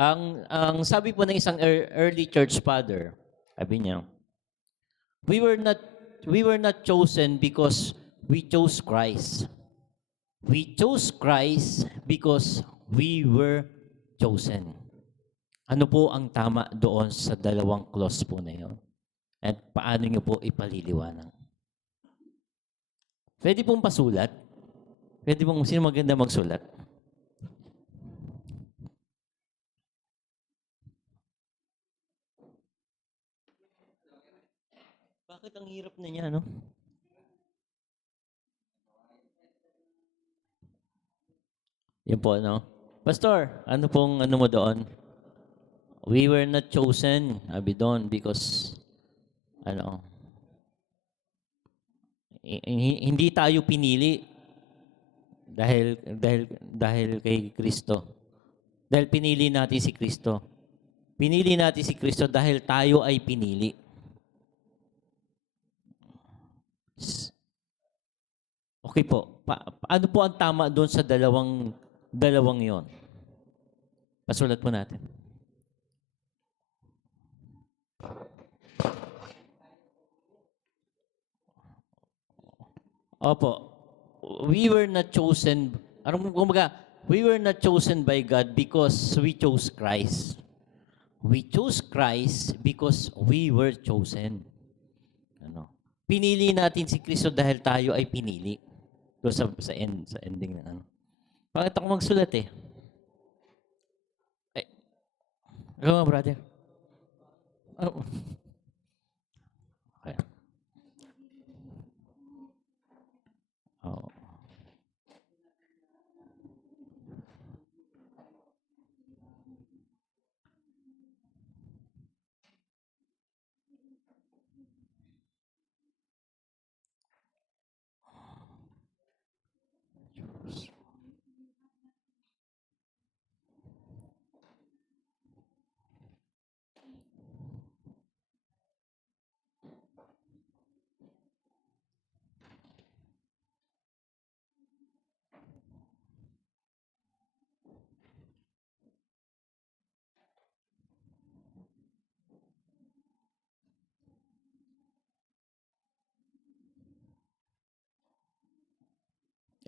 Ang sabi po ng isang early church father, sabi niya, we were not we were not chosen because we chose Christ. We chose Christ because we were chosen. Ano po ang tama doon sa dalawang clause po na yun? At paano nyo po ipaliliwanag? Pwede pong pasulat? Pwede pong, sino maganda magsulat? Bakit ang hirap na niya, no? Yan po, no? Pastor, ano pong ano mo doon? We were not chosen, sabi doon, because, ano, hindi tayo pinili dahil kay Kristo. Dahil pinili natin si Kristo. Pinili natin si Kristo dahil tayo ay pinili. Okay po. Ano po ang tama doon sa dalawang yon? Pasulat po natin. Opo. We were not chosen. Kumbaga, we were not chosen by God because we chose Christ. We chose Christ because we were chosen. Ano? Pinili natin si Kristo dahil tayo ay pinili. Doon sa ending na ano. Bakit ako magsulat eh? Eh, ikaw brother. Ano? Okay. Oh.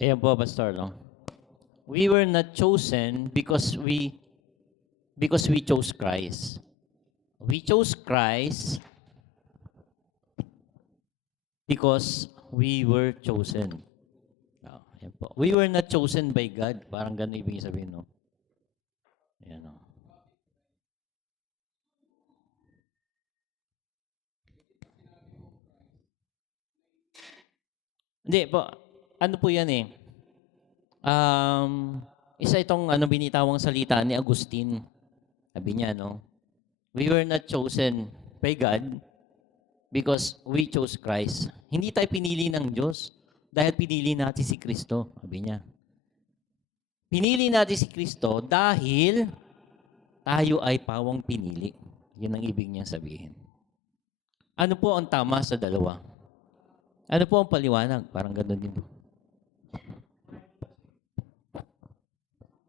Ayan po, Pastor, no? We were not chosen because we chose Christ. We chose Christ because we were chosen. Oh, ayan po. We were not chosen by God. Parang ganun ibig sabihin, no? Ayan, no? Hindi po. Ano po yan eh? Isa itong binitawang salita ni Agustin. Sabi niya, no? We were not chosen by God because we chose Christ. Hindi tayo pinili ng Diyos dahil pinili natin si Kristo. Sabi niya. Pinili natin si Kristo dahil tayo ay pawang pinili. Yun ang ibig niya sabihin. Ano po ang tama sa dalawa? Ano po ang paliwanag? Parang gano'n din.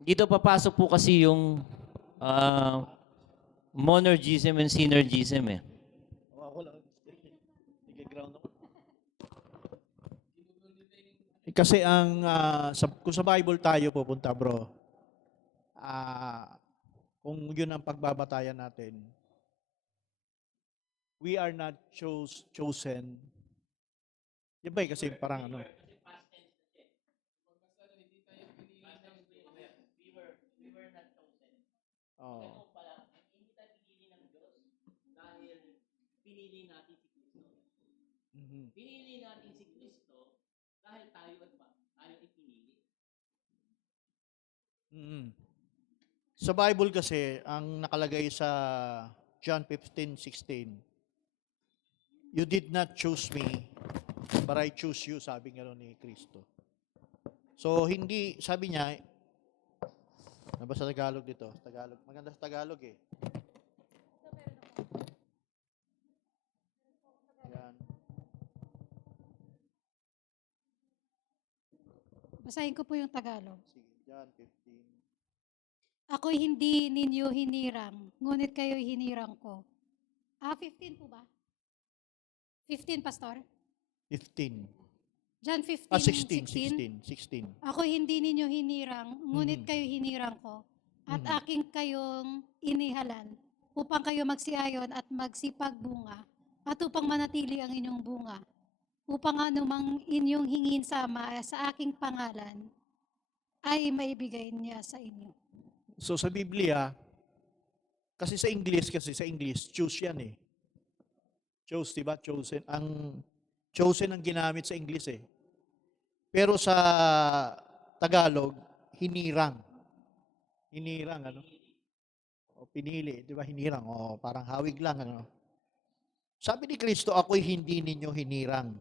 Dito papasok po kasi yung monergism and synergism eh. Kasi kung sa Bible tayo pupunta, bro, kung yun ang pagbabatayan natin, we are not chosen. Di ba kasi parang ano? Oh. Pinili natin si Kristo. Mm-hmm. Pinili natin si Kristo dahil tayo ay pinili. Mm-hmm. Sa Bible kasi, ang nakalagay sa John 15:16, you did not choose me, but I choose you, sabi nga ni Kristo. So, hindi, sabi niya, ano ba sa Tagalog dito? Tagalog. Maganda sa Tagalog eh. Yan. Basahin ko po yung Tagalog. Sige, John 15. Ako'y hindi ninyo hinirang, ngunit kayo'y hinirang ko. 15 po ba? 15, Pastor? 15. John 16, 15:16. 16, 16. Ako'y hindi ninyo hinirang, ngunit Mhm. kayo'y hinirang ko. At Mhm. aking kayong inihalan upang kayo magsiayon at magsipagbunga at upang manatili ang inyong bunga. Upang anumang inyong hingin sa aking pangalan ay maibigay niya sa inyo. So sa Biblia, kasi sa English, choose yan eh. Chose, di ba? Chosen. Chosen ang ginamit sa English eh. Pero sa Tagalog, hinirang. Hinirang, ano? O pinili, di ba? Hinirang. O parang hawig lang, ano? Sabi ni Kristo, ako'y hindi ninyo hinirang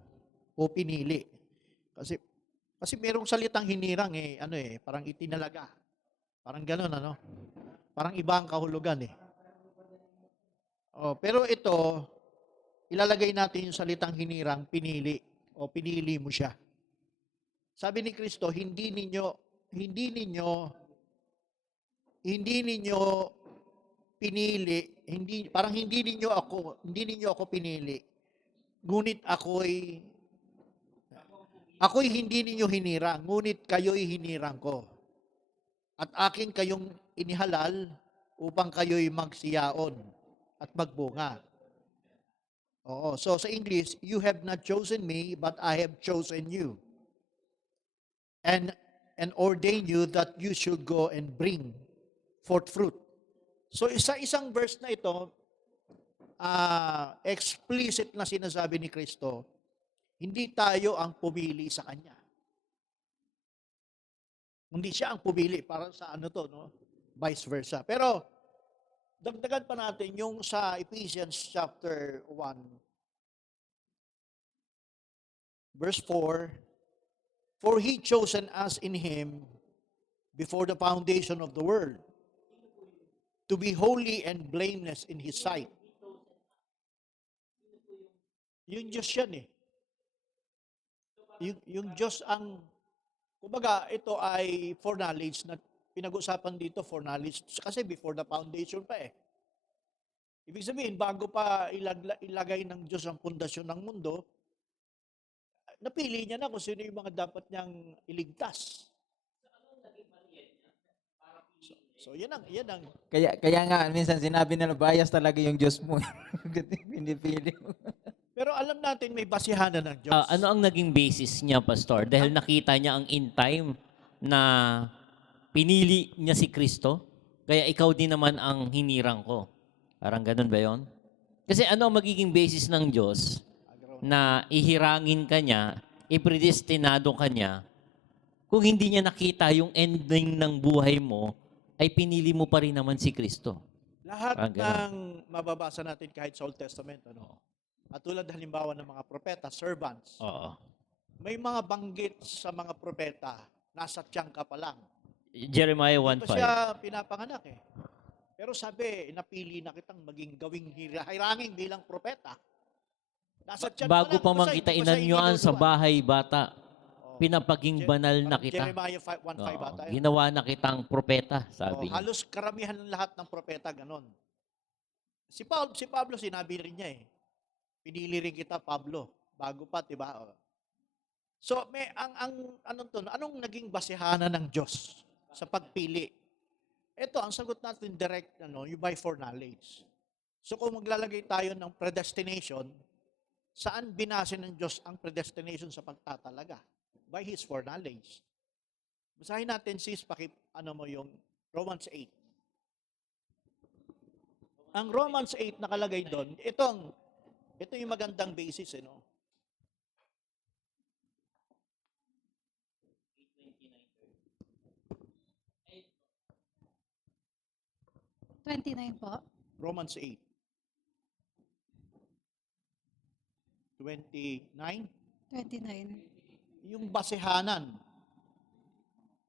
o pinili. Kasi merong salitang hinirang eh, ano eh, parang itinalaga. Parang gano'n, ano? Parang iba ang kahulugan eh. Oh, pero ito, ilalagay natin yung salitang hinirang, pinili o pinili mo siya. Sabi ni Kristo, hindi ninyo pinili, hindi ninyo ako pinili. Ngunit ako'y hindi ninyo hinirang, ngunit kayo'y hinirang ko. At akin kayong inihalal upang kayo'y magsiyaon at magbunga. Oo, so sa English, you have not chosen me, but I have chosen you. And ordain you that you should go and bring forth fruit. So isang verse na ito, explicit na sinasabi ni Kristo, hindi tayo ang pumili sa Kanya. Hindi siya ang pumili para sa ano to, no? Vice versa. Pero dagdagan pa natin yung sa Ephesians chapter 1, verse 4, for He chosen us in Him before the foundation of the world, to be holy and blameless in His sight. Yung Diyos yan eh. Yung Diyos ang, kumbaga, ito ay foreknowledge na pinag-usapan dito, foreknowledge, kasi before the foundation pa eh. Ibig sabihin, bago pa ilagay ng Diyos ang pundasyon ng mundo, napili niya na kung sino yung mga dapat niyang iligtas. So yan ang. Kaya nga minsan sinabi nila bias talaga yung Diyos mo. Pinipili mo. Pero alam natin may basihan na ng Diyos. Ano ang naging basis niya, Pastor? Dahil nakita niya ang in time na pinili niya si Kristo, kaya ikaw din naman ang hinirang ko. Parang ganun ba yon? Kasi ano ang magiging basis ng Diyos na ihirangin ka niya, ipredestinado ka niya, kung hindi niya nakita yung ending ng buhay mo, ay pinili mo pa rin naman si Kristo. Lahat Parang ganun. ng mababasa natin kahit sa Old Testament, ano? At tulad halimbawa ng mga propeta, servants, Oo. may mga banggit sa mga propeta, nasa tiyang ka pa lang. Jeremiah Hindi pa 1:5. siya pinapanganak eh. Pero sabi, napili na kitang maging gawing hirangin bilang propeta. Nasa tiyan Bago pa pa man lang, kita hindi pa siya inanyuan sa ininunuan. bahay bata, Oh. pinapaging banal na Parang kita. Jeremiah 1:5 Oo, ata yun. ginawa na kitang propeta, sabi niya. Halos karamihan ng lahat ng propeta ganon. Si Pablo sinabi rin niya eh. Pinili rin kita, Pablo, bago pa, 'di ba? So, anong naging basehanan ng Diyos sa pagpili? Ito, ang sagot natin direct, yung by foreknowledge. So, kung maglalagay tayo ng predestination, saan binase ng Diyos ang predestination sa pagtatalaga? By His foreknowledge. Basahin natin, sis, yung Romans 8. Ang Romans 8 nakalagay doon, ito yung magandang basis, 29 po. Romans 8. 29. 29. Yung basehanan.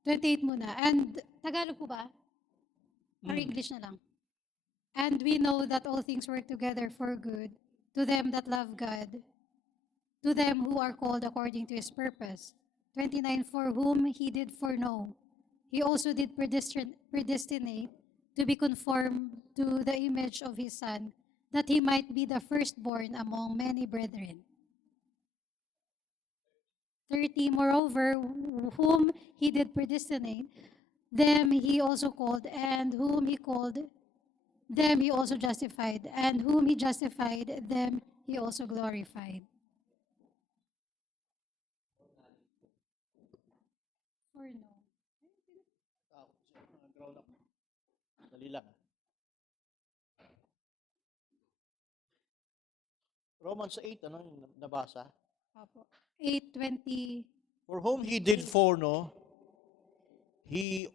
28 muna. And Tagalog po ba? Or English na lang? And we know that all things work together for good to them that love God, to them who are called according to His purpose. 29, for whom He did foreknow, He also did predestinate to be conformed to the image of his Son, that he might be the firstborn among many brethren. 30, moreover, whom he did predestinate, them he also called, and whom he called, them he also justified, and whom he justified, them he also glorified. Or no? Grown up. Dali lang. Romans 8, ano yung nabasa? Opo. 8:20. For whom he did foreknow, he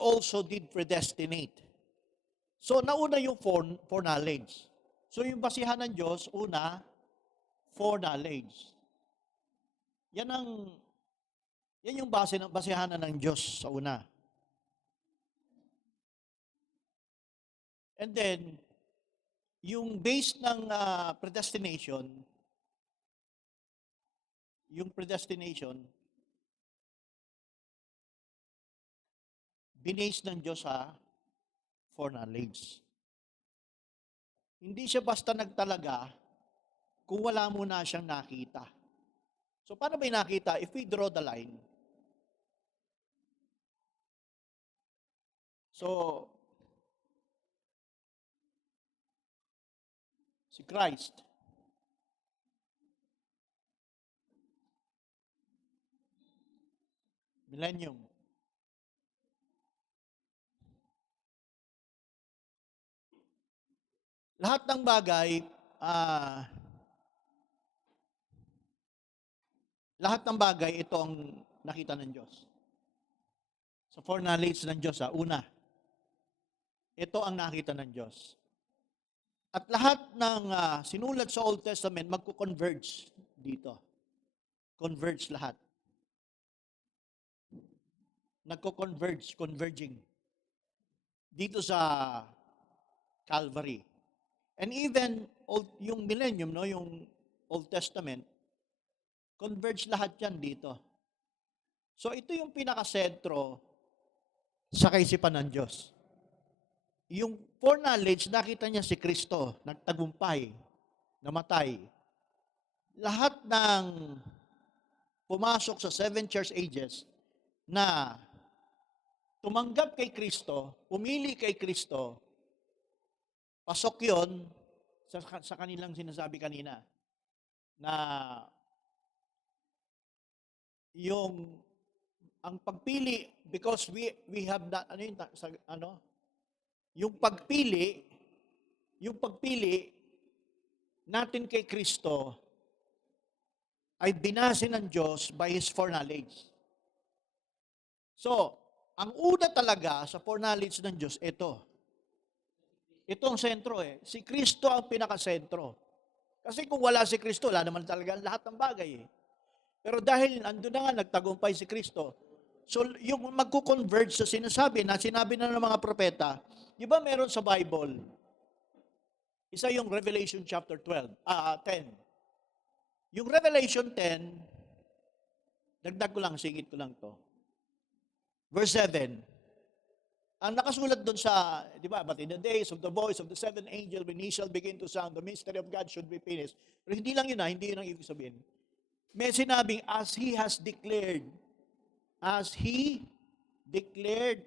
also did predestinate. So, nauna yung foreknowledge. So, yung basihan ng Diyos, una, foreknowledge. Yan yung basihan ng Diyos sa una. And then, yung base ng predestination, binase ng Diyos sa foreknowledge. Hindi siya basta nagtalaga kung wala muna siyang nakita. So, paano ba yung nakita? If we draw the line, so, si Christ, millennium, lahat ng bagay, ito ang nakita ng Diyos. Sa foreknowledge ng Diyos, una, ito ang nakita ng Diyos. At lahat ng sinulat sa Old Testament, magko-converge dito. Converge lahat. Converging. Dito sa Calvary. And even yung millennium, no, yung Old Testament, converge lahat yan dito. So ito yung pinakasentro sa kaisipan ng Diyos. Yung foreknowledge, nakita niya si Kristo, nagtagumpay, namatay. Lahat ng pumasok sa 7 church ages na tumanggap kay Kristo, pumili kay Kristo, pasok yon sa kanilang sinasabi kanina na ang pagpili, because we have that, yung pagpili natin kay Kristo ay binase ng Diyos by His foreknowledge. So, ang una talaga sa foreknowledge ng Diyos, ito ang sentro Si Kristo ang pinakasentro. Kasi kung wala si Kristo, wala naman talaga lahat ng bagay Pero dahil andun na nga, nagtagumpay si Kristo, so yung magko-converge sa sinabi na ng mga propeta, di ba meron sa Bible, isa yung Revelation chapter 10. Yung Revelation 10, dagdag ko lang, singit ko lang to. Verse 7. Ang nakasulat doon sa, di ba, but in the days of the voice of the seventh angel, when he shall begin to sound, the mystery of God should be finished. Pero hindi lang yun hindi yun ang ibig sabihin. May sinabing, as He declared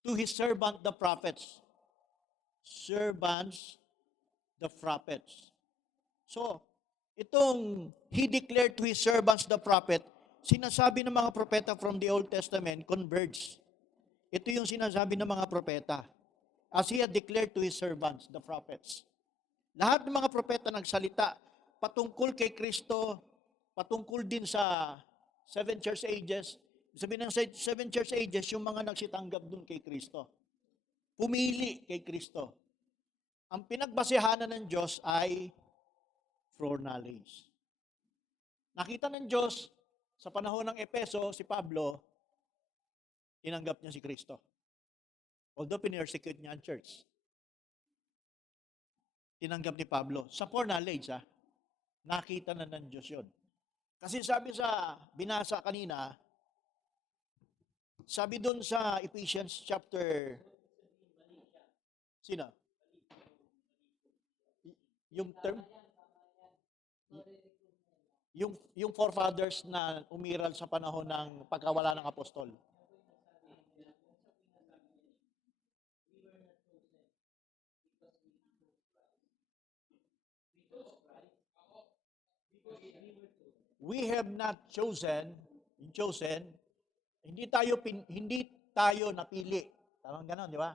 to His servant the prophets. Servants, the prophets. So, itong He declared to His servants the prophet, sinasabi ng mga propeta from the Old Testament, converge. Ito yung sinasabi ng mga propeta. As He had declared to His servants, the prophets. Lahat ng mga propeta nagsalita patungkol kay Kristo, patungkol din sa 7 church ages. Sabihin ng 7 church ages, yung mga nagsitanggap dun kay Kristo. Pumili kay Kristo. Ang pinagbasehanan ng Diyos ay foreknowledge. Nakita ng Diyos sa panahon ng Epeso, si Pablo, tinanggap niya si Kristo. Although pinirsecute niya ang church. Tinanggap ni Pablo. Sa foreknowledge, nakita na ng Diyos yun. Kasi sabi sa binasa kanina, Sabi dun sa Ephesians chapter, sino? Yung term? Yung forefathers na umiral sa panahon ng pagkawala ng apostol. We have not chosen, hindi tayo napili. Tama ganon, di ba?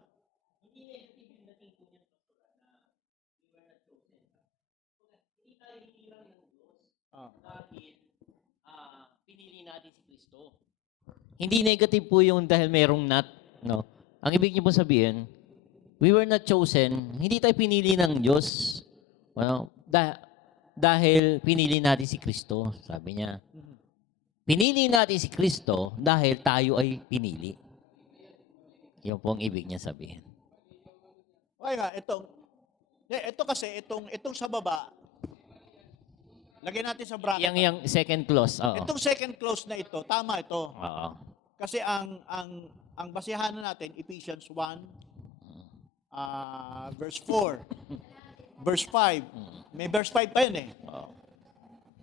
Ah. Dahil pinili natin si Kristo. Hindi negative po yung dahil merong not, no? Ang ibig niyo po sabihin, we were not chosen, hindi tayo pinili ng Diyos. Well, dahil pinili natin si Kristo, sabi niya. Pinili natin si Kristo dahil tayo ay pinili. Yun po ang ibig niya sabihin. Okay nga, itong sa baba, lagyan natin sa bracket. Yung second clause, oo. Itong second clause na ito, tama ito. Oo. Kasi ang basihan natin, Ephesians 1, verse 4, verse 5. May verse 5 pa yun eh. Oo.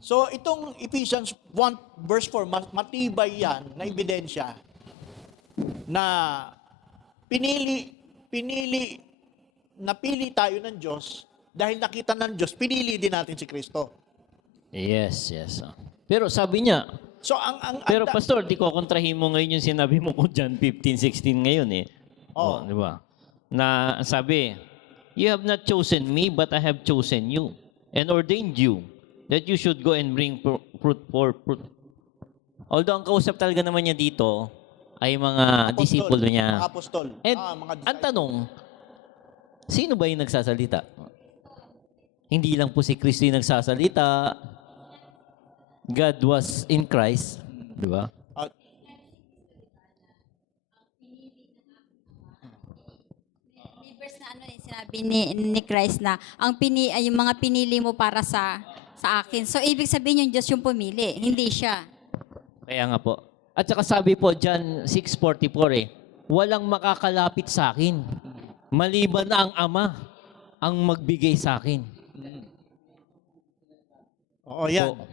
So, itong Ephesians 1, verse 4, matibay yan na ebidensya na napili tayo ng Diyos dahil nakita ng Diyos, pinili din natin si Kristo. Yes. Pero sabi niya, So, pero pastor, di ko kontrahin mo ngayon yung sinabi mo ko John 15:16 ngayon eh. Oh. Di ba? Na sabi, you have not chosen me, but I have chosen you and ordained you that you should go and bring fruit. Although ang kausap talaga naman niya dito ay mga disipulo niya. Mga apostol. And Mga ang tanong, sino ba yung nagsasalita? Hindi lang po si Kristo yung nagsasalita. God was in Christ. Di ba? May verse na sinabi ni Christ na ay yung mga pinili mo para sa akin. So ibig sabihin yung Diyos yung pumili, hindi siya. Kaya nga po. At saka sabi po, John 6:44 walang makakalapit sa akin. Maliban na ang Ama ang magbigay sa akin. Oo, yan. Po.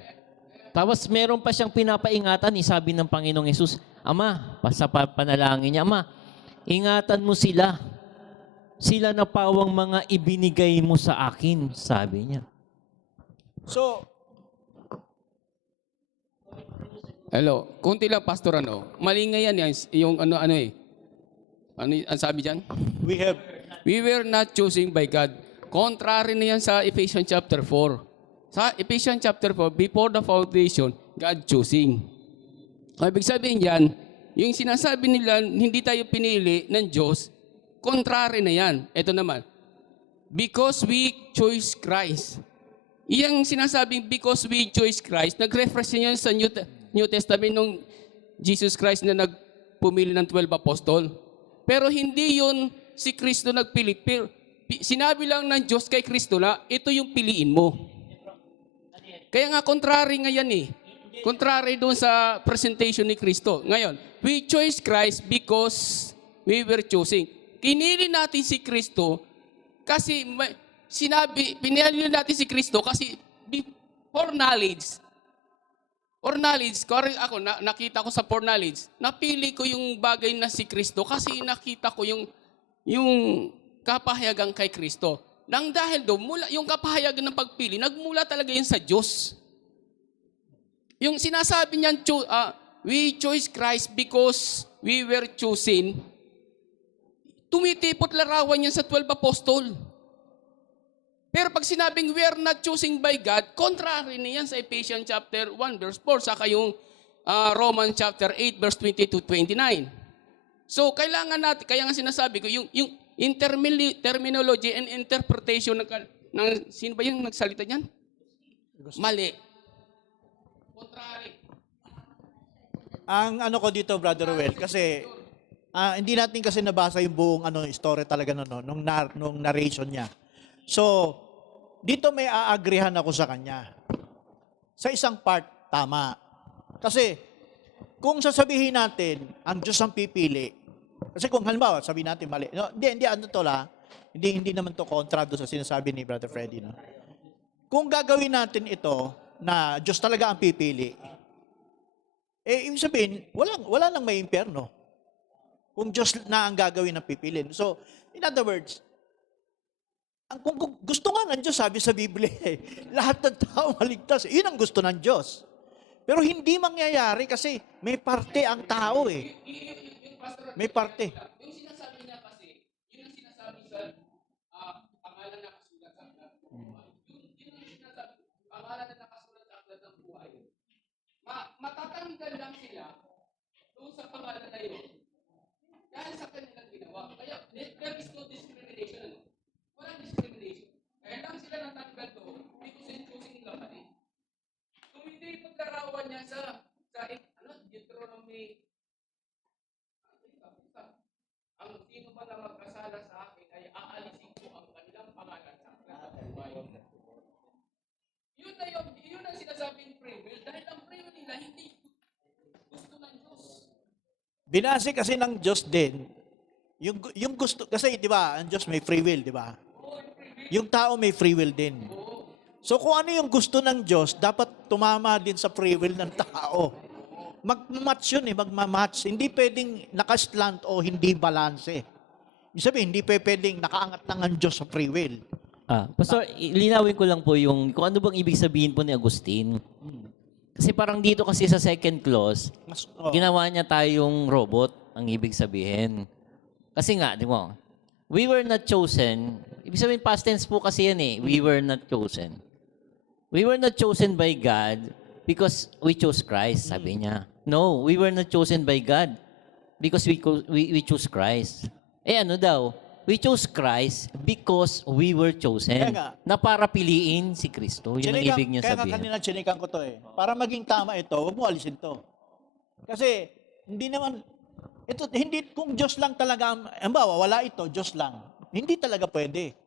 Tapos meron pa siyang pinapaingatan, sabi ng Panginoong Yesus, Ama, sa panalangin niya, Ama, ingatan mo sila. Sila na pawang mga ibinigay mo sa akin, sabi niya. So, Hello, kunti lang pastor Mali nga yan yung ano eh. Ano ang sabi diyan? We were not chosen by God. Contrary na yan sa Ephesians chapter 4. Sa Ephesians chapter 4, before the foundation, God choosing. Ibig sabihin yan, yung sinasabi nila hindi tayo pinili ng Diyos, contrary na yan. Ito naman. Because we chose Christ. Iyang sinasabing because we chose Christ, nag-reference yan sa New Testament nung Jesus Christ na nagpumili ng 12 apostol. Pero hindi yun si Kristo nagpili. Pero sinabi lang ng Diyos kay Kristo na ito yung piliin mo. Kaya nga contrary nga yan eh. Contrary doon sa presentation ni Kristo. Ngayon, we chose Christ because we were choosing. Kinili natin si Kristo kasi pinili natin si Kristo kasi for knowledge, nakita ko sa foreknowledge, napili ko yung bagay na si Kristo kasi nakita ko yung kapahayagan kay Kristo. Nang dahil doon, yung kapahayagan ng pagpili, nagmula talaga yun sa Diyos. Yung sinasabi niyan, we chose Christ because we were chosen, tumitipot larawan yan sa 12 apostol. Pero pag sinabing we are not choosing by God, contrary na yan sa Ephesians chapter 1 verse 4, saka yung Romans chapter 8 verse 20 to 29. So kailangan natin, kaya nga sinasabi ko, yung terminology and interpretation ng sino ba yung nagsalita niyan? Mali. Contrary. ang ko dito, Brother Ruel, kasi hindi natin kasi nabasa yung buong story talaga nung narration niya. So, dito may aagrihan ako sa kanya. Sa isang part, tama. Kasi, kung sasabihin natin, ang Diyos ang pipili, kasi kung halimbawa, sabihin natin mali, no, hindi, ano to la, hindi naman to kontra doon sa sinasabi ni Brother Freddy, no? Kung gagawin natin ito, na Diyos talaga ang pipili, ibig sabihin, wala nang may impyerno. Kung Diyos na ang gagawin ng pipilin. So, in other words, kung gusto nga ng Diyos, sabi sa Biblia, lahat ng tao maligtas. Yun ang gusto ng Diyos. Pero hindi mangyayari kasi may parte ang tao eh. May parte. Yung sinasabi niya kasi, yun ang sinasabi sa pangalan na kasulat sa aklat ng buhay. Yun ang sinasabi, pangalan na nakasulat sa aklat ng buhay. Matatanggal lang sila doon sa pangalan na yun. Dahil sa kanilang ginawa. Kaya, there is no discrimination. Walang discrimination. Kaya lang sila natanggal doon because in choosing lamali. Kung hindi paglarawan niya sa Deuteronomy, ang sino ba na magkasala sa akin ay aalisin ko ang kanilang pangalan sa aklat ng buhay. Yun ang sinasabing free will dahil ang free will nila hindi gusto ng Diyos. Binase kasi ng Diyos din, yung gusto, kasi di ba, ang Diyos may free will, di ba? Yung tao may free will din. So kung ano yung gusto ng Diyos, dapat tumama din sa free will ng tao. Magmatch yun eh, magmamatch. Hindi pwedeng nakaslant o hindi balanse. Ibig sabihin, hindi pwedeng nakaangat lang ang Diyos sa free will. Pastor, linawin ko lang po yung kung ano bang ibig sabihin po ni Agustin. Kasi parang dito kasi sa second clause, ginawa niya tayong robot, ang ibig sabihin. Kasi nga, di mo, we were not chosen. Ibig sabihin, past tense po kasi yan eh. We were not chosen. We were not chosen by God because we chose Christ, sabi niya. No, we were not chosen by God because we chose Christ. Ano daw? We chose Christ because we were chosen. Kaya nga. Na para piliin si Kristo. Yun ang ibig niya Kaya sabihin. nga kanina chinikan ko to eh. Para maging tama ito, huwag mo alisin to. Kasi, hindi naman, hindi, kung Diyos lang talaga, halimbawa, wala ito, Diyos lang. Hindi talaga pwede.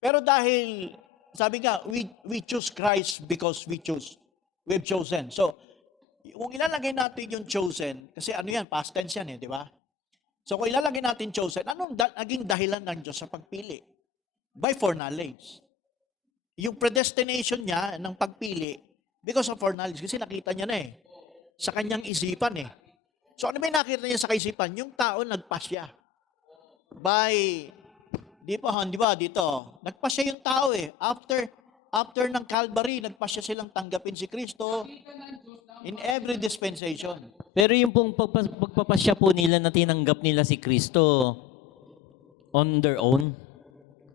Pero dahil, sabi nga, we choose Christ because we've chosen. So, kung ilalagay natin yung chosen, kasi ano yan, past tense yan eh, di ba? So kung ilalagay natin chosen, anong naging dahilan ng Diyos sa pagpili? By foreknowledge. Yung predestination niya ng pagpili, because of foreknowledge, kasi nakita niya na eh, sa kanyang isipan eh. So ano may nakita niya sa kaisipan? Yung tao nagpasya. Di ba dito, nagpasya yung tao eh. After ng Calvary, nagpasya silang tanggapin si Kristo in every dispensation. Pero yung pong pagpapasya po nila na tinanggap nila si Kristo on their own,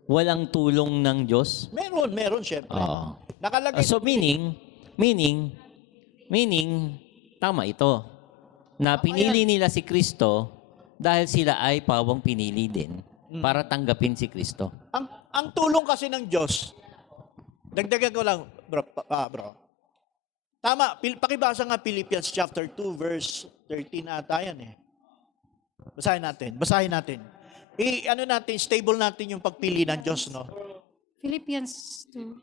walang tulong ng Diyos? Meron syempre. Oo. Nakalagay So meaning, tama ito. Na pinili nila si Kristo dahil sila ay pawang pinili din para tanggapin si Kristo. ang tulong kasi ng Diyos, dagdagan ko lang, bro. Tama, pakibasa nga Philippians chapter 2 verse 13 ata yan eh. Basahin natin. Stable natin yung pagpili ng Diyos, no? Philippians 2.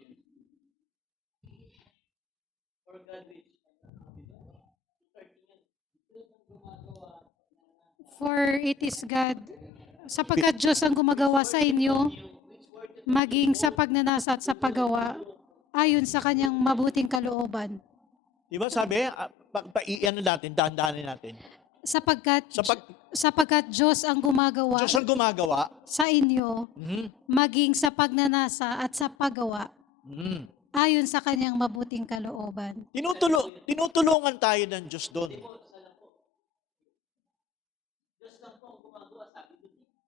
For it is God, sapagkat Diyos ang gumagawa sa inyo, maging sa pagnanasa at sa paggawa, ayon sa kanyang mabuting kalooban. Di ba sabi, dahan-dahanin natin. Sapagkat Diyos ang gumagawa Diyos ang gumagawa. sa inyo, Mhm. maging sa pagnanasa at sa paggawa, Mhm. ayon sa kanyang mabuting kalooban. Tinutulungan tayo ng Diyos doon.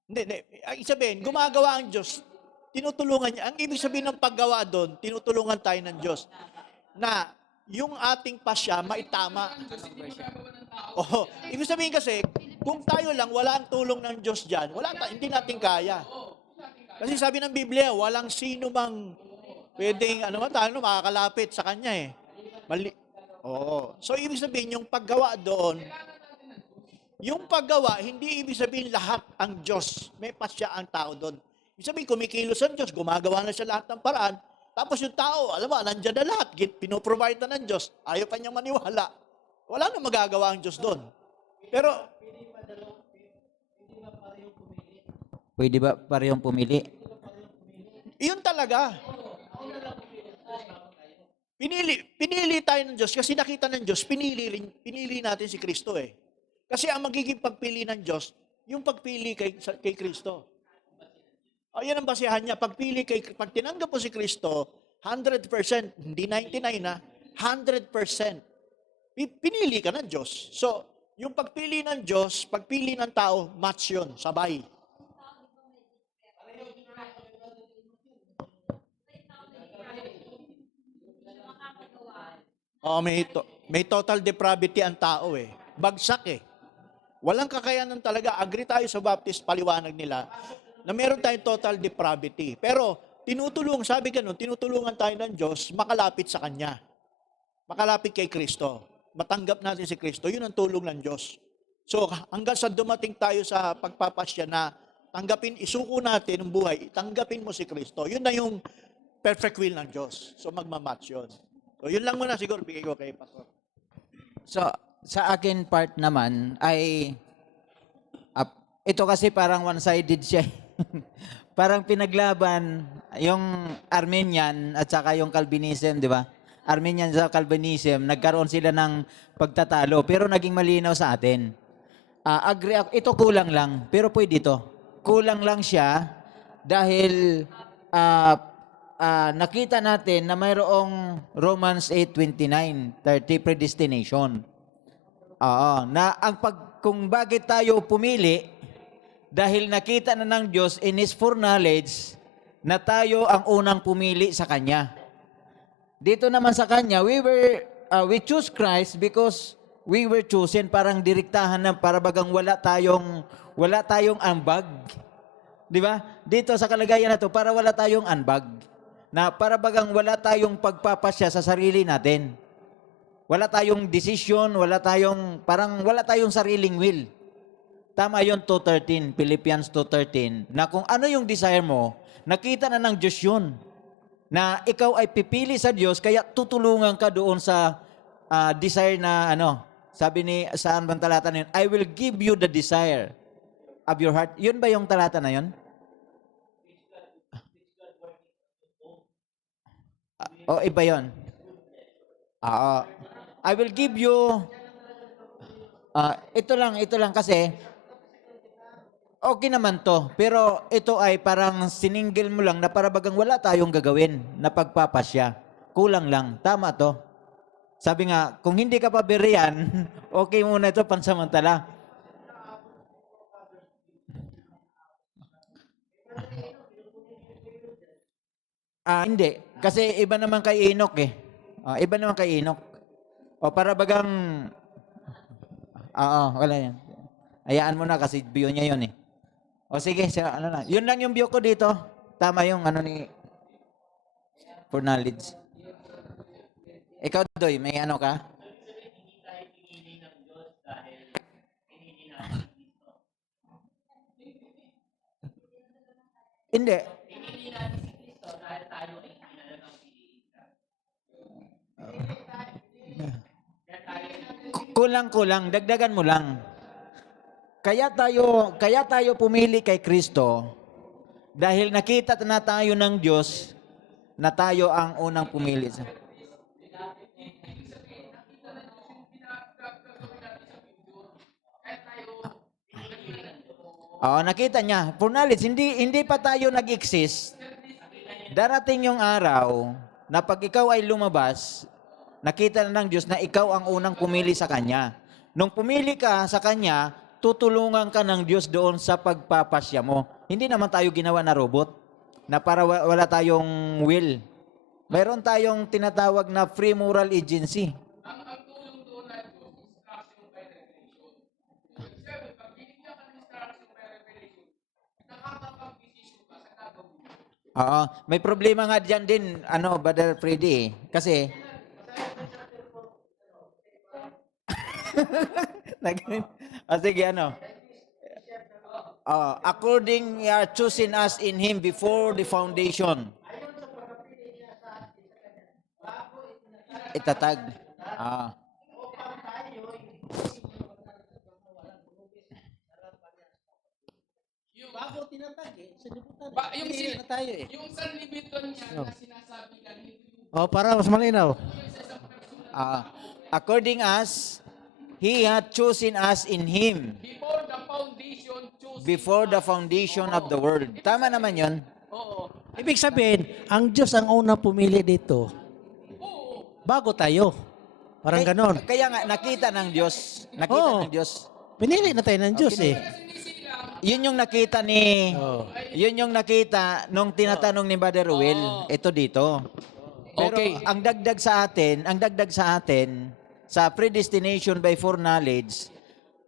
Hindi. Ang sabihin, gumagawa ang Diyos, tinutulungan niya. Ang ibig sabihin ng paggawa doon, tinutulungan tayo ng Diyos. Na yung ating pasya, maitama. Oh, ibig sabihin kasi, kung tayo lang, wala ang tulong ng Diyos dyan, hindi natin kaya. Kasi sabi ng Biblia, walang sino mang pwedeng, makakalapit sa Kanya eh. So, ibig sabihin, yung paggawa doon, hindi ibig sabihin lahat ang Diyos. May pasya ang tao doon. Ibig sabihin, kumikilos ang Diyos, gumagawa na siya lahat ng paraan, tapos yung tao, nandiyan na lahat, pinoprovide na ng Diyos, ayaw pa niyang maniwala. Wala nang magagawa ang Diyos doon. Pero, Pwede ba parehong pumili? iyon talaga. Pinili tayo ng Diyos kasi nakita ng Diyos, pinili natin si Kristo eh. Kasi ang magiging pagpili ng Diyos, yung pagpili kay Kristo. Yan ang basihan niya. Pag tinanggap mo si Kristo, 100%, hindi 99 na, 100%. Pinili ka ng Diyos. So, yung pagpili ng Diyos, pagpili ng tao, match yun, sabay. May total depravity ang tao eh. Bagsak eh. Walang kakayanan talaga. Agree tayo sa Baptist, paliwanag nila, na meron tayong total depravity. Pero, sabi ganun, tinutulungan tayo ng Diyos makalapit sa Kanya. Makalapit kay Kristo. Matanggap natin si Kristo. Yun ang tulong ng Diyos. So, hanggang sa dumating tayo sa pagpapasya na isuko natin ang buhay, tanggapin mo si Kristo. Yun na yung perfect will ng Diyos. So, magmamatch yun. So, yun lang muna siguro, bigay ko kay Pastor. So, sa akin part naman ay ito kasi parang one-sided siya. Parang pinaglaban yung Armenian at saka yung Calvinism, di ba? Armenian sa Calvinism, nagkaroon sila ng pagtatalo pero naging malinaw sa atin. Agree ako, ito kulang lang, pero pwede ito. Kulang lang siya dahil nakita natin na mayroong Romans 8:29, 30 predestination. Na kung bakit tayo pumili, dahil nakita na ng Diyos in His foreknowledge na tayo ang unang pumili sa Kanya. Dito naman sa Kanya, we choose Christ because we were chosen, parang direktahan na para bagang wala tayong ambag. Di ba? Dito sa kalagayan na to, para wala tayong ambag. Na para bagang wala tayong pagpapasya sa sarili natin. Wala tayong decision, wala tayong sariling will. Tama yun, 2:13, Philippians 2:13, na kung ano yung desire mo, nakita na ng Diyos yun. Na ikaw ay pipili sa Diyos, kaya tutulungan ka doon sa desire na sabi saan bang talata na yun? I will give you the desire of your heart. Yun ba yung talata na yun? Iba yun. I will give you, ito lang kasi, okay naman to, pero ito ay parang siningil mo lang na para bagang wala tayong gagawin na pagpapasya. Kulang lang. Tama to. Sabi nga, kung hindi ka pa biriyan, okay muna ito pansamantala. Hindi. Kasi iba naman kay Enoch eh. Iba naman kay Enoch. Para bagang, wala yan. Hayaan mo na kasi view niya yun eh. Sige, yun lang yung view ko dito. Tama yung for knowledge. Ikaw, Doy, may ka? Hindi. Kulang-kulang, dagdagan mo lang. Kaya tayo pumili kay Kristo dahil nakita na tayo ng Diyos na tayo ang unang pumili. Nakita niya. For knowledge, hindi pa tayo nag-exist. Darating yung araw na pag ikaw ay lumabas, nakita na ng Diyos na ikaw ang unang pumili sa Kanya. Nung pumili ka sa Kanya, tutulungan ka ng Diyos doon sa pagpapasya mo. Hindi naman tayo ginawa na robot na para wala tayong will. Mayroon tayong tinatawag na free moral agency. Ang tulong doon na instruction by revelation. Sabi, pag binigyan ka ng instruction by revelation, nakakapag-decision ka sa gagawin. May problema nga dyan din, Brother Freddy, kasi sige, according you are choosing us in Him before the foundation. Itatag. Yung, na tayo eh. yung sanlibutan niya na sinasabi ka, Para mas malinaw. According as He hath chosen us in Him before the foundation choose. before the foundation of the world. Tama naman yun. Oo. Ibig sabihin, ang Diyos ang unang pumili dito. Bago tayo. Parang ganon. Kaya nga, nakita ng Diyos. Nakita Oo. ng Diyos. Pinili na tayo ng Diyos eh. Yun yung nakita ni... Oo. Yun yung nakita nung tinatanong ni Brother Will. Ito dito. Pero Okay. ang dagdag sa atin, sa predestination by foreknowledge,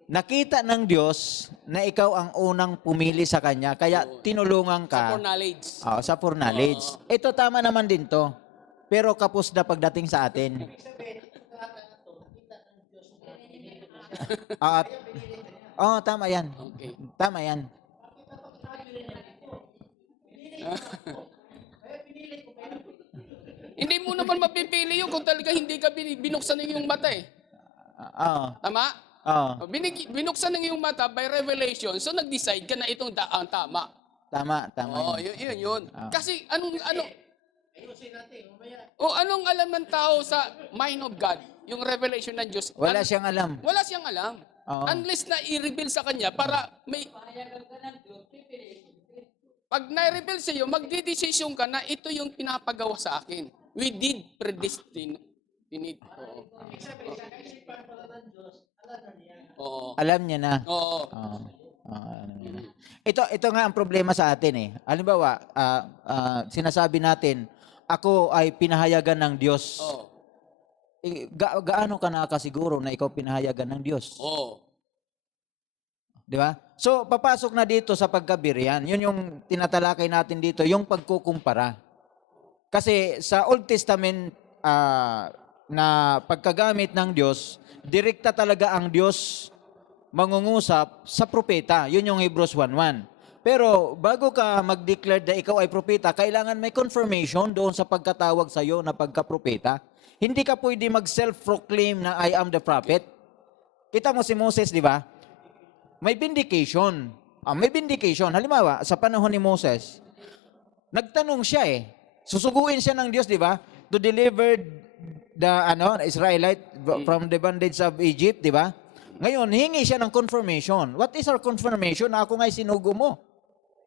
nakita ng Diyos na ikaw ang unang pumili sa Kanya, kaya tinulungan For ka knowledge. sa foreknowledge. Ito tama naman din to. Pero kapos na pagdating sa atin. Tama yan. Okay. Tama yan. Hindi mo naman mapipili yun kung talaga hindi ka binuksan ng iyong mata eh. Tama? Binuksan ng iyong mata by revelation, so nag-decide ka na itong ang tama. Tama Oo, yun. yun. Kasi anong alam ng tao sa mind of God, yung revelation ng Diyos? Wala siyang alam. Wala siyang alam. Oo. Unless na i-reveal sa kanya para may... Pag na-reveal sa iyo, magdidesisyon ka na ito yung pinapagawa sa akin. We did predestinate. Oo. Alam niya na. Oo. Alam niya na. Ito nga ang problema sa atin eh. Halimbawa, sinasabi natin, ako ay pinahayagan ng Diyos. Oo. Gaano ka nakasiguro na ikaw pinahayagan ng Diyos? Oo. Di ba? So, papasok na dito sa pagkabirian. Yun yung tinatalakay natin dito, yung pagkukumpara. Kasi sa Old Testament na pagkagamit ng Diyos, direkta talaga ang Diyos mangungusap sa propeta. Yun yung Hebrews 1:1. Pero bago ka mag-declare na ikaw ay propeta, kailangan may confirmation doon sa pagkatawag sa iyo na pagkapropeta. Hindi ka pwede mag-self-proclaim na I am the prophet. Kita mo si Moses, di ba? May vindication. May vindication. Halimbawa, sa panahon ni Moses, nagtanong siya eh. Susuguin siya ng Diyos, di ba? To deliver the Israelite from the bondage of Egypt, di ba? Ngayon, hingi siya ng confirmation. What is our confirmation na ako nga'y sinugo mo?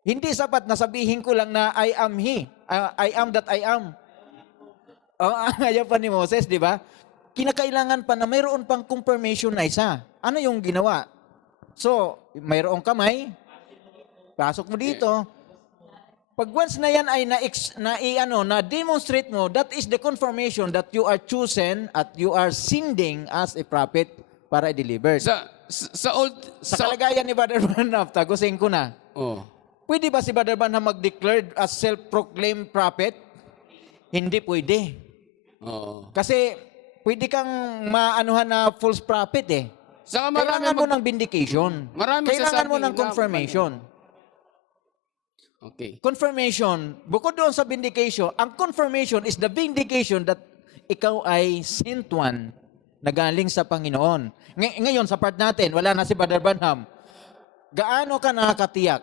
Hindi sapat na sabihin ko lang na I am He. I am that I am. Ayaw pa ni Moses, di ba? Kinakailangan pa na mayroon pang confirmation na isa. Ano yung ginawa? So, mayroong kamay, pasok mo dito. Pag once na yan ay na-demonstrate mo, that is the confirmation that you are chosen at you are sending as a prophet para i-deliver. Sa kalagayan ni Brother Branham, tagusin ko na. Pwede ba si Brother Branham mag-declare as self-proclaimed prophet? Hindi pwede. Kasi pwede kang maanuhan na false prophet eh. Saka Kailangan mo ng vindication. Kailangan mo ng sasabihin confirmation. Okay. Confirmation. Bukod doon sa vindication, ang confirmation is the vindication that ikaw ay sent one na galing sa Panginoon. Ngayon, sa part natin, wala na si Brother Branham. Gaano ka nakakatiyak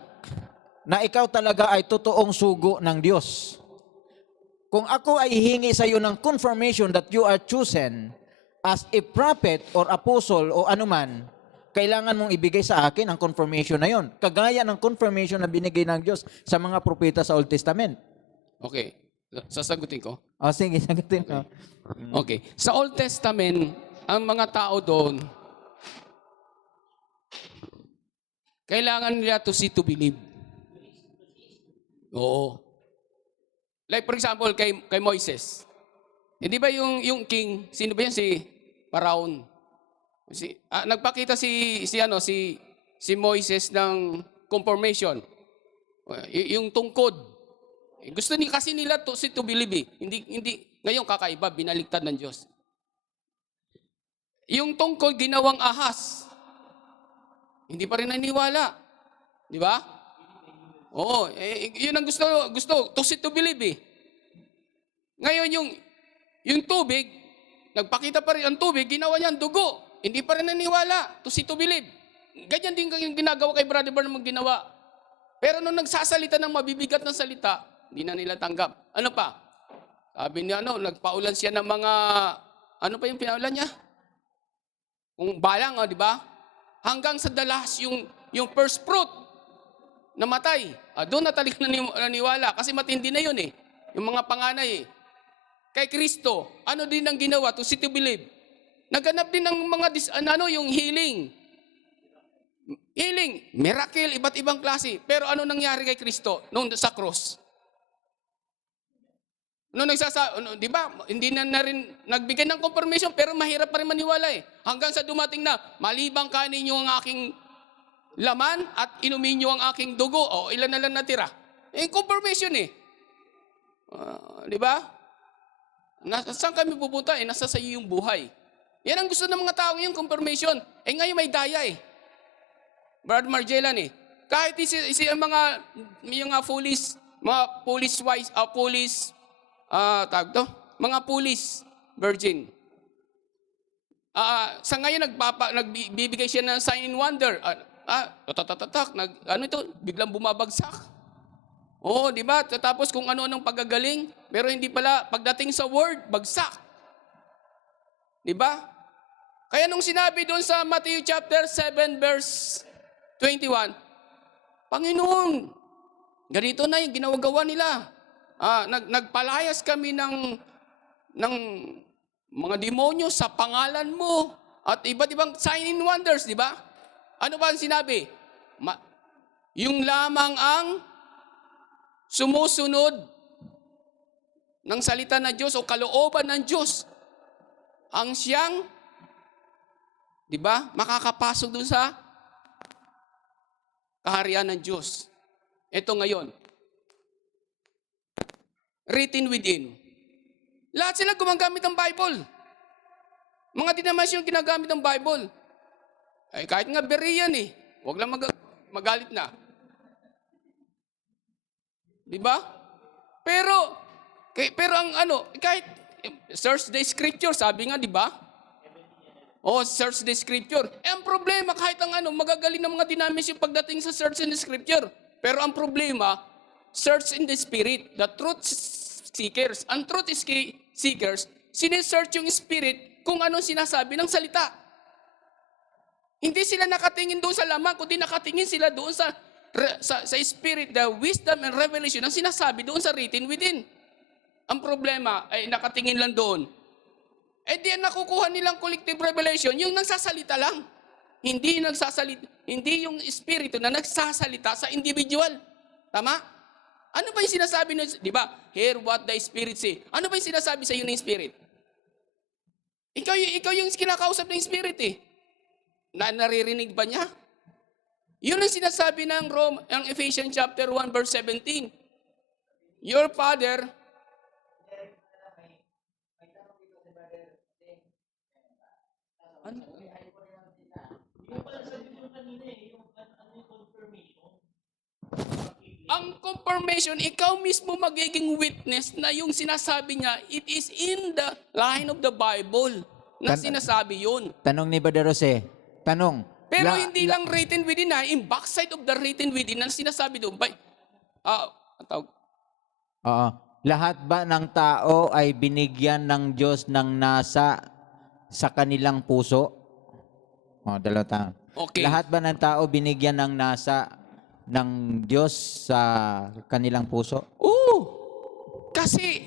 na ikaw talaga ay totoong sugo ng Diyos? Kung ako ay hihingi sa iyo ng confirmation that you are chosen as a prophet or apostle o anuman, kailangan mong ibigay sa akin ang confirmation na yon. Kagaya ng confirmation na binigay ng Diyos sa mga propeta sa Old Testament. Okay. Sasagutin ko. Sige, sagutin ko. Okay. Sa Old Testament, ang mga tao doon, kailangan nila to see to believe. Oo. Like for example, kay Moises. Hindi ba yung king, sino ba yan? Si Paraon. Nagpakita si Moises ng confirmation. Yung tungkod. Gusto ni kasi nila to see to believe. Hindi ngayon kakaiba, binaligtad ng Diyos. Yung tungkod ginawang ahas. Hindi pa rin naniwala. Di ba? Oo, yun ang gusto to see to believe. Ngayon yung tubig, nagpakita pa rin ang tubig, ginawa niya ang dugo. Hindi pa rin naniwala. To see to believe. Ganyan din yung ginagawa kay Brother Branham ginawa. Pero nung nagsasalita ng mabibigat na salita, hindi na nila tanggap. Ano pa? Sabi niya, nagpaulan siya ng mga, ano pa yung pinaulan niya? Kung balang, di ba? Hanggang sa dalas yung first fruit, namatay. Doon na talik naniwala kasi matindi na yun eh. Yung mga panganay eh. Kay Kristo, ano din ang ginawa to believe? Naganap din ng mga yung healing. Healing, miracle, iba't ibang klase. Pero ano nangyari kay Kristo nung sa cross? Di ba? Hindi na rin nagbigay ng confirmation pero mahirap pa rin maniwala eh. Hanggang sa dumating na, malibang kanin nyo ang aking laman at inumin nyo ang aking dugo. O ilan na lang natira. Confirmation eh. Di ba? Saan kami pupunta? Nasa sa iyo yung buhay. Yan ang gusto ng mga tao yung confirmation. Ngayon may daya eh. Brad Marjellan eh. Kahit mga police virgin. Sa ngayon nagbibigay siya ng sign and wonder. Biglang bumabagsak. Di ba? Tapos kung ano-anong paggagaling, pero hindi pala pagdating sa word, bagsak. Di ba? Kaya nung sinabi doon sa Matthew chapter 7 verse 21, Panginoon, ganito na yung ginagawa nila. Nagpalayas kami ng mga demonyo sa pangalan mo at iba't ibang sign and wonders, di ba? Ano ba ang sinabi? Yung lamang ang sumusunod ng salita ng Diyos o kalooban ng Diyos ang siyang, di ba, makakapasok dun sa kaharian ng Diyos. Ito ngayon, written within. Lahat sila gumagamit ng Bible. Mga denominasyon ginagamit ng Bible. Kahit nga Berean eh. Huwag lang magalit na. Di ba? Pero ang kahit search the scripture, sabi nga, di ba? Search the scripture. Ang problema, kahit ang magagaling ng mga denominasyon pagdating sa search in the scripture. Pero ang problema, search in the spirit, the truth seekers. Ang truth seekers, sinesearch yung spirit kung anong sinasabi ng salita. Hindi sila nakatingin doon sa laman, kundi nakatingin sila doon sa spirit, the wisdom and revelation ang sinasabi doon sa written within. Ang problema ay nakatingin lang doon. Di ang nakukuha nilang collective revelation, yung nagsasalita lang. Hindi yung espiritu na nagsasalita sa individual. Tama? Ano ba yung sinasabi nun? Di ba? Hear what the Spirit say. Ano ba yung sinasabi sa iyo ng Spirit? Ikaw yung kinakausap ng Spirit eh. Naririnig ba niya? Yun ang sinasabi ng Ephesians chapter 1 verse 17. Your Father, ang confirmation, ikaw mismo magiging witness na yung sinasabi niya, it is in the line of the Bible na sinasabi yun. Tanong ni Brother Jose, tanong. Pero hindi lang written within in backside of the written within na sinasabi doon. Lahat ba ng tao ay binigyan ng Diyos ng nasa sa kanilang puso? Dalawa tanong. Okay. Lahat ba ng tao binigyan ng nasa ng Diyos sa kanilang puso? Oo. Kasi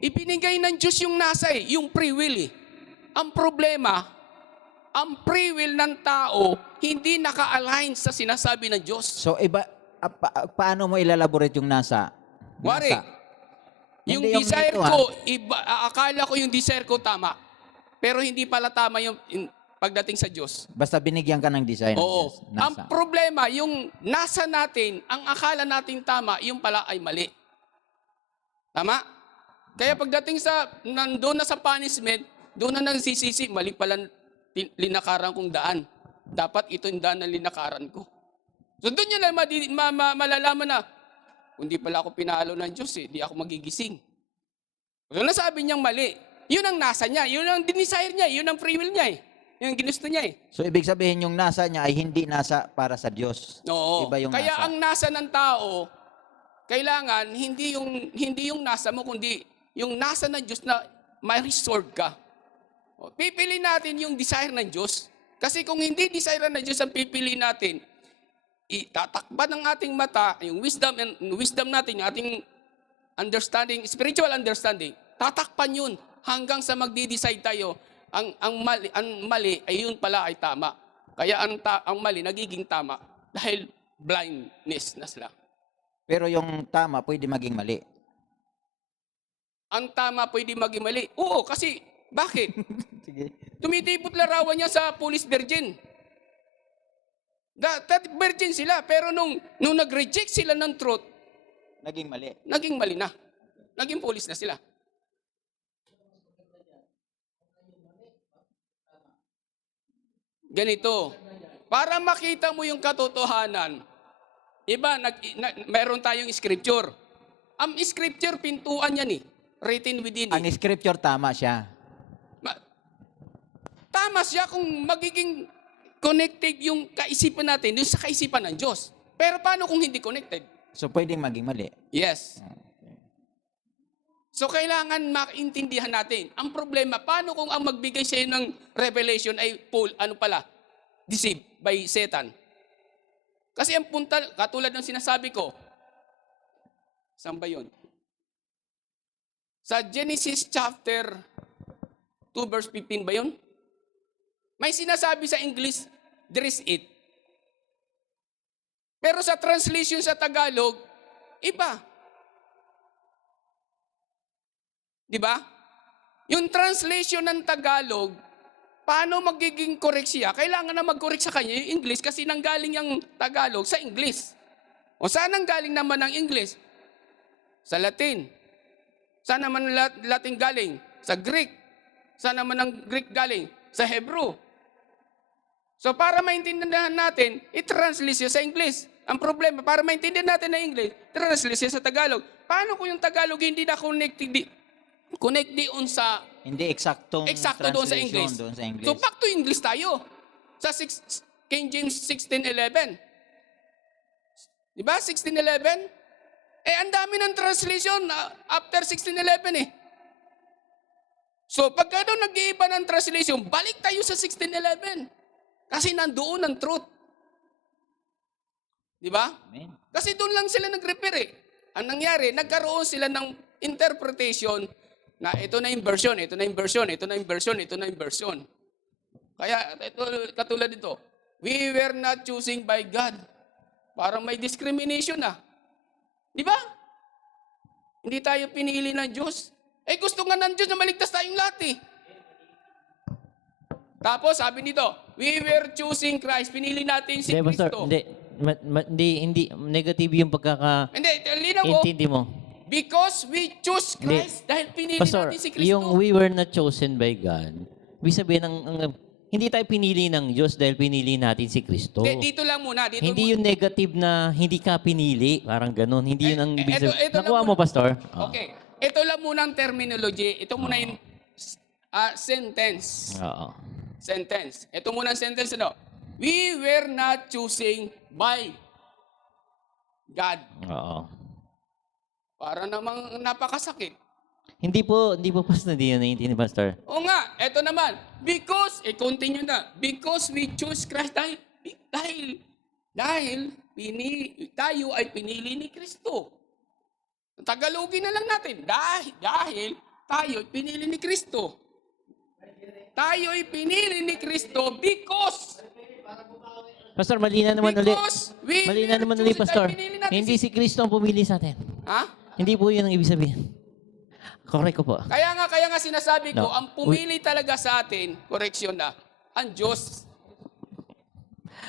ibinigay ng Diyos yung nasa yung free will eh. Ang problema, ang free will ng tao hindi naka-align sa sinasabi ng Diyos. So paano mo ilalaborate yung nasa? Wari, yung Hindi desire ito, ko, akala ko yung desire ko tama. Pero hindi pala tama yung pagdating sa Diyos. Basta binigyan ka ng design ng Oo. Diyos. Ang problema, yung nasa natin, ang akala natin tama, yung pala ay mali. Tama? Kaya pagdating sa, nandun na sa punishment, doon na nagsisisi, mali pala linakaran kong daan. Dapat ito yung daan na linakaran ko. So doon nyo na malalaman na, hindi pala ako pinalo ng Diyos di ako magigising. So nasabi niyang mali. Yun ang nasa niya, yun ang desire niya, yun ang free will niya Yung ginusto niya eh. So ibig sabihin yung nasa niya ay hindi nasa para sa Diyos. Oo. Iba yung Kaya nasa. ang nasa ng tao, kailangan hindi yung nasa mo, kundi yung nasa ng Diyos na may restored ka. O, pipili natin yung desire ng Diyos. Kasi kung hindi desire ng Diyos ang pipili natin, itatakban ng ating mata, yung wisdom natin, yung ating understanding, spiritual understanding, tatakpan yun hanggang sa magdi-decide tayo. Ang mali ay yun pala ay tama. Kaya ang mali nagiging tama dahil blindness na sila. Pero yung tama pwede maging mali. Ang tama pwede maging mali. Oo, kasi bakit? Sige. Tumitipot larawan niya sa police virgin. Virgin sila, pero nung nag-reject sila ng truth, Naging mali. naging mali na. Naging police na sila. Ganito, para makita mo yung katotohanan, iba, meron tayong scripture. Ang scripture, pintuan yan eh. Written within Ang it. scripture tama siya. Tama siya kung magiging connected yung kaisipan natin yung sa kaisipan ng Diyos. Pero paano kung hindi connected? So pwedeng maging mali. Yes. So kailangan maintindihan natin. Ang problema, paano kung ang magbigay sa iyo ng revelation ay deceived by Satan? Kasi ang punta, katulad ng sinasabi ko, saan ba yun? Sa Genesis chapter 2 verse 15 ba yun? May sinasabi sa English, there is it. Pero sa translation sa Tagalog, iba. Di ba? Yung translation ng Tagalog, paano magiging correct siya? Kailangan na mag-correct sa kanya yung English kasi nanggaling yung Tagalog sa English. O saan nanggaling naman ang English? Sa Latin. Saan naman Latin galing? Sa Greek. Saan naman ang Greek galing? Sa Hebrew. So para maintindihan natin, i-translate siya sa English. Ang problema, para maintindihan natin na English, translate siya sa Tagalog. Paano kung yung Tagalog hindi na connect doon sa Hindi eksaktong eksakto doon sa English? doon sa English. So back to English tayo. Sa King James 16:11. Di ba? 16:11? Ang dami ng translation after 16:11 eh. So pagka doon nag-iiba ng translation, balik tayo sa 16:11. Kasi nandoon ang truth. Di ba? Amen. Kasi doon lang sila nag-repair eh. Ang nangyari, nagkaroon sila ng interpretation na ito na yung version, ito na yung version, ito na yung version, ito na yung version. Kaya ito, katulad dito, we were not choosing by God. Parang may discrimination na. Di ba? Hindi tayo pinili ng Diyos. Gusto nga ng Diyos na maligtas tayong lahat eh. Tapos sabi nito, we were choosing Christ. Pinili natin si Hindi, Pastor, Kristo. hindi, negative yung Hindi, linaw ko. pagkakaintindi mo. Because we choose Hindi. Christ dahil pinili Pastor, natin si Kristo. yung we were not chosen by God, ibig sabihin, hindi tayo pinili ng Diyos dahil pinili natin si Kristo. Dito lang muna. Dito Hindi muna. yung negative na hindi ka pinili, parang ganun. Hindi yun ang ibig Ito sabihin. lang Nakuha mo, muna. Pastor? Okay. Ito lang muna ang terminology. Ito muna yung sentence. Oo. Sentence. Ito muna ang sentence. Ano? We were not choosing by God. Oo. Para namang napakasakit. Hindi po, Pastor, hindi yun naiintindihan, Pastor. O nga, eto naman. Because, continue na. Because we choose Christ dahil tayo ay pinili ni Kristo. Tagalogin na lang natin. Dahil tayo ay pinili ni Kristo. Tayo ay pinili ni Kristo because Pastor, mali na naman ulit. Because we Mali na were naman ulit, chosen, Pastor. tayo pinili natin Hindi si Kristo ang pumili sa atin. Ha? Hindi po yun ang ibig sabihin. Correct ko po. Kaya nga sinasabi ko, No. ang pumili talaga sa atin, correction na, ang Diyos.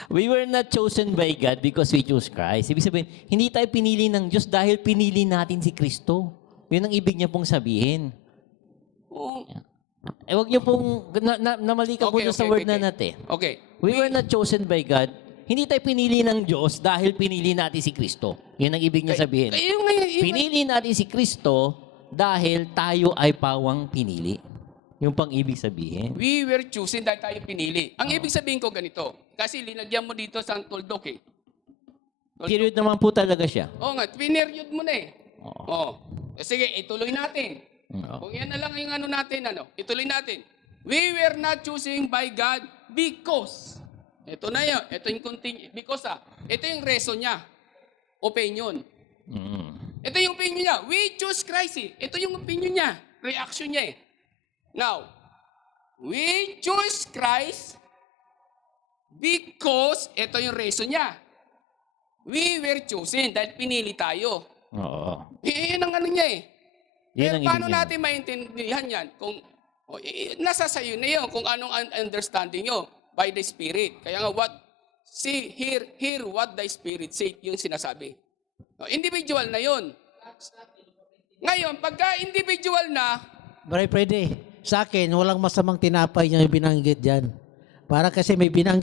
We were not chosen by God because we chose Christ. Ibig sabihin, hindi tayo pinili ng Diyos dahil pinili natin si Kristo. Yun ang ibig niya pong sabihin. Oh, Huwag niyo pong, namali ka po dun sa word na natin. Okay. We were not chosen by God. Hindi tayo pinili ng Diyos dahil pinili natin si Kristo. Yun ang ibig niya sabihin. Yung Pinili natin si Kristo dahil tayo ay pawang pinili. Yung pang-ibig sabihin. We were chosen dahil tayo pinili. Ang ibig sabihin ko ganito, kasi linagyan mo dito sa tuldok eh. Period naman po talaga siya. Oo nga, pineryod mo na eh. Oo. Oo. Sige, ituloy natin. Oo. Kung yan na lang yung ano natin, ituloy natin. We were not chosen by God because. Ito na yun. Ito yung because Ito yung reason niya. Opinion. Mm. Ito yung opinion niya. We choose Christ eh. Ito yung opinion niya. Reaction niya eh. Now, we choose Christ because ito yung reason niya. We were chosen dahil pinili tayo. Oo. Yun ang ano niya eh. Yan ang Paano ibig niya. natin maintindihan yan? Kung, nasa sayo na yun kung anong understanding nyo by the Spirit. Kaya nga, hear what the Spirit say, yung sinasabi. Individual na yun. Ngayon, pagka individual na, Bray Freddy, sa akin, walang masamang tinapay niya yung binanggit dyan. Para kasi may binanggit